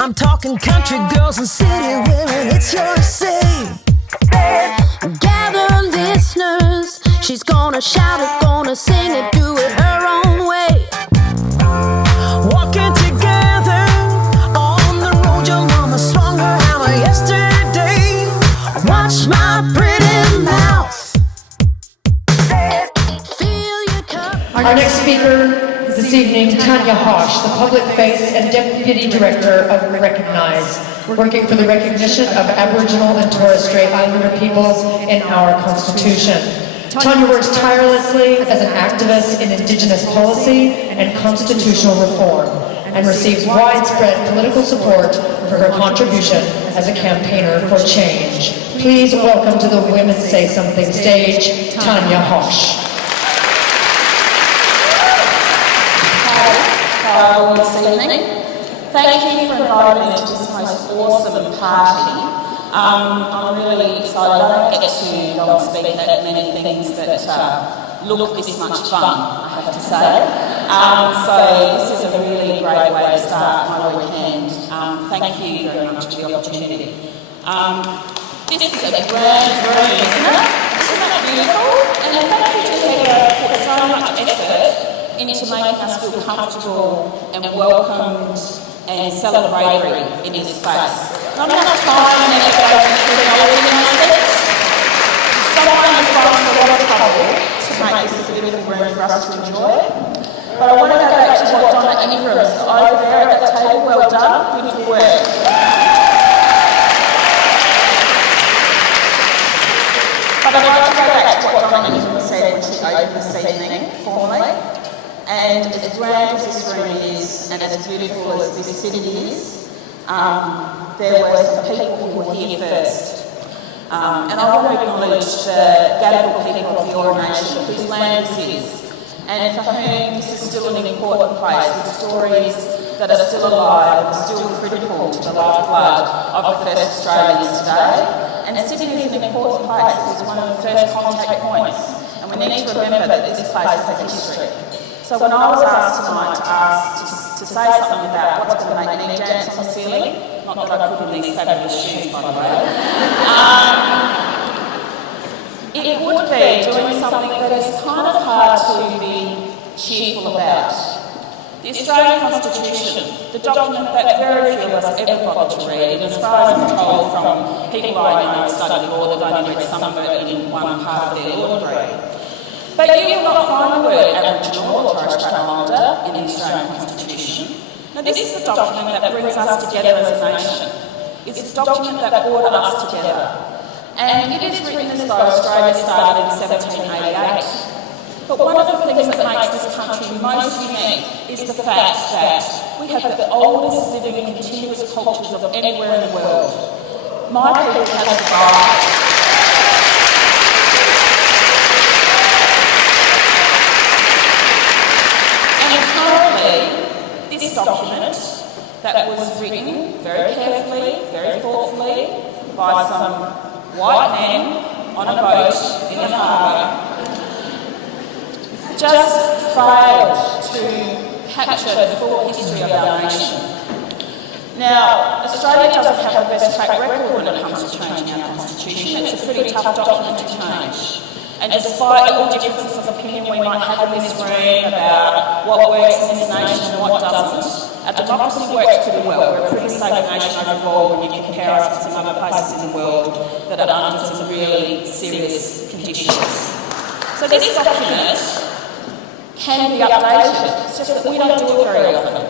I'm talking country girls and city women, it's your say. Gather listeners, she's gonna shout it, gonna sing it, do it her own way. Walking together on the road, your mama swung her hammer yesterday. Watch my pretty mouth. Feel your cup. Our next speaker this evening, Tanya Hosch, the public face and deputy director of Recognize, working for the recognition of Aboriginal and Torres Strait Islander peoples in our Constitution. Tanya works tirelessly as an activist in Indigenous policy and constitutional reform, and receives widespread political support for her contribution as a campaigner for change. Please welcome to the Women Say Something stage, Tanya Hosch. This evening. Thank you for inviting me to this most awesome party. I'm really excited. I don't get to go and speak at many things that look this much fun, I have to say. So this is a really great way to start my weekend. Thank you very much for the opportunity. This is a grand room, isn't it? Isn't that beautiful? And thank you to Heather put so much effort into making us feel comfortable and welcomed and celebratory in this space. Not enough time and effort goes into creating our seats. Someone has gone to a lot of trouble to make this a beautiful room for us to enjoy. But I want to go back to what Donna Ingram said over there at that table. Well done, beautiful work. But I'd like to go back to what Donna Ingram said when she opened this evening formally. And as grand as this room is, and as beautiful as this city is, there were some people who were here first. And I want to acknowledge the Gadigal people of the Eora Nation, whose land this is, and for whom this is still an important place, with stories that are still alive and still critical to the lifeblood of the first Australians today. And Sydney is an important place. It's one of the first contact points, and we need to remember that this place has a history. So when I was asked tonight to say something about what's going to make me dance on the ceiling, not that I put in these fabulous shoes, by the way, it would be doing something that is kind of hard to be cheerful about. The Australian Constitution, the document that very few of us ever bothered to read, and as far as I'm told from people I know who study law, they've only read some of it in one part of their law degree. But you will not find the word Aboriginal or Torres Strait Islander in the Australian Constitution. Now this is the document that brings us together as a nation. It's the document that brought us together. And it is written as though Australia started in 1788. But one of the things that makes this country most unique is the fact that we have the oldest living continuous cultures of anywhere in the world. My people have survived. This document that was written very carefully, very thoughtfully by some white men on a boat in the harbour just failed to capture the full history of our nation. Now, Australia doesn't have the best track record when it comes to changing our constitution. It's a pretty tough document to change. And despite all differences of opinion we might have in this room about what works in this nation and what doesn't, our democracy works pretty well. We're a pretty stable nation overall when you compare us to some other places in the world that are under some really serious conditions. So this document can be updated. It's just that we don't do it very often.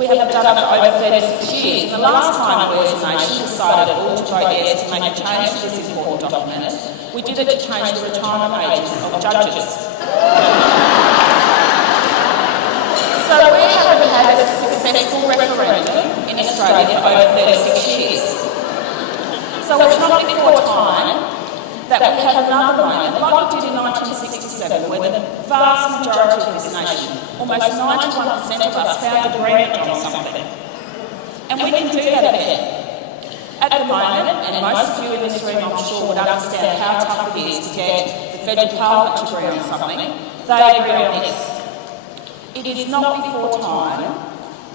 We have done it for over 36 years. And the last time we as a nation decided all to vote yes to make a change to this important document, we did it to change the retirement ages of judges. So we have had a successful referendum in Australia for over 36 years. So it's not before time that we have another moment, like we did in 1967, where the vast majority of this nation, almost 91% of us, found agreement on something. And we can do that again. At the moment, and most of you in this room I'm sure would understand how tough it is to get the federal parliament to agree on something, they agree on this. It is not before time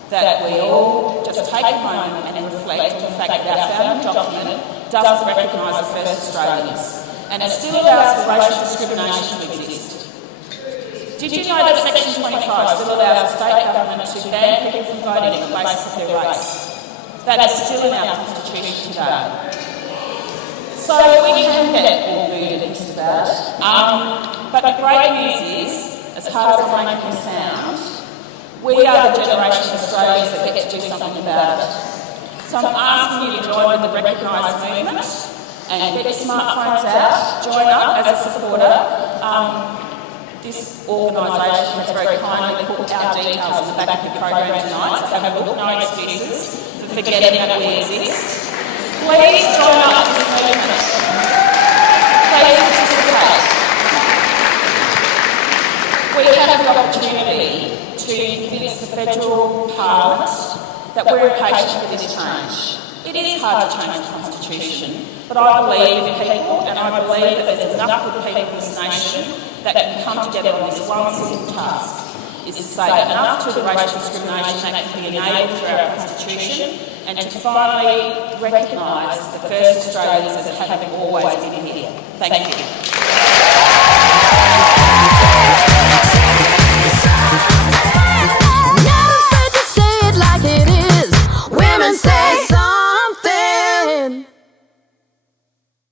that we all just take a moment and reflect on the fact that our founding document does recognise the first Australians, and it still allows for racial discrimination to exist. Did you know that Section 25 still allows the state government to ban people from voting on the basis of their race? That is still in our constitution today. So we can get all moody and pissed about it. But the great news is, as hard as it may sound, we are the generation of Australians that get to do something about it. So I'm asking you to join the Recognise movement and get your smartphones out, join up as a supporter. This organisation has very kindly put our details on the back of the program tonight, so have a look, no excuses for forgetting that we exist. Please join up with this movement. Please participate. We have the opportunity to convince the federal parliament that we're impatient for this change. It is hard to change the constitution, but I believe in people, and I believe that there's enough good people in this nation that can come together on this one simple task, is to say enough to the racial discrimination that can be enabled through our constitution, and to finally recognise the first Australians as having always been here. Thank you.